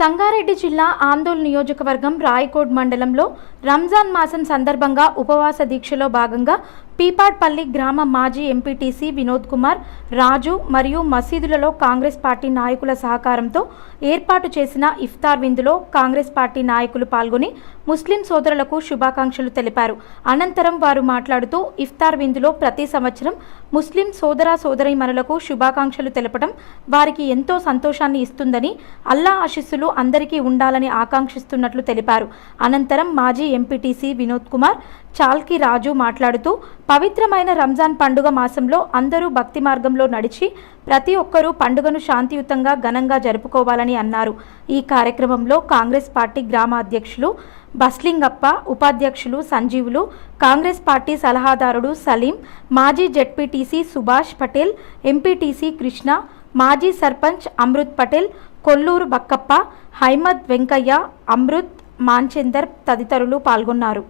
సంగారెడ్డి జిల్లా ఆందోళన నియోజకవర్గం రాయకోడ్ మండలంలో రంజాన్ మాసం సందర్భంగా ఉపవాస దీక్షలో భాగంగా పీపాడ్పల్లి గ్రామ మాజీ ఎంపీటీసీ వినోద్ కుమార్ రాజు మరియు మసీదులలో కాంగ్రెస్ పార్టీ నాయకుల సహకారంతో ఏర్పాటు చేసిన ఇఫ్తార్ విందులో కాంగ్రెస్ పార్టీ నాయకులు పాల్గొని ముస్లిం సోదరులకు శుభాకాంక్షలు తెలిపారు. అనంతరం వారు మాట్లాడుతూ ఇఫ్తార్ విందులో ప్రతి సంవత్సరం ముస్లిం సోదర సోదరీమణులకు శుభాకాంక్షలు తెలపడం వారికి ఎంతో సంతోషాన్ని ఇస్తుందని అల్లా ఆశీస్సులు అందరికీ ఉండాలని ఆకాంక్షిస్తున్నట్లు తెలిపారు. అనంతరం మాజీ ఎంపీటీసీ వినోద్ కుమార్ చాల్కి రాజు మాట్లాడుతూ పవిత్రమైన రంజాన్ పండుగ మాసంలో అందరూ భక్తి మార్గంలో నడిచి ప్రతి ఒక్కరూ పండుగను శాంతియుతంగా ఘనంగా జరుపుకోవాలని అన్నారు. ఈ కార్యక్రమంలో కాంగ్రెస్ పార్టీ గ్రామ అధ్యక్షులు బస్లింగప్ప ఉపాధ్యక్షులు సంజీవులు కాంగ్రెస్ పార్టీ సలహాదారుడు సలీం మాజీ జెడ్పీటీసీ సుభాష్ పటేల్ ఎంపీటీసీ కృష్ణ మాజీ సర్పంచ్ అమృత్ పటేల్ కొల్లూరు బక్కప్ప హైమద్ వెంకయ్య అమృత్ మాన్చందర్ తదితరులు పాల్గొన్నారు.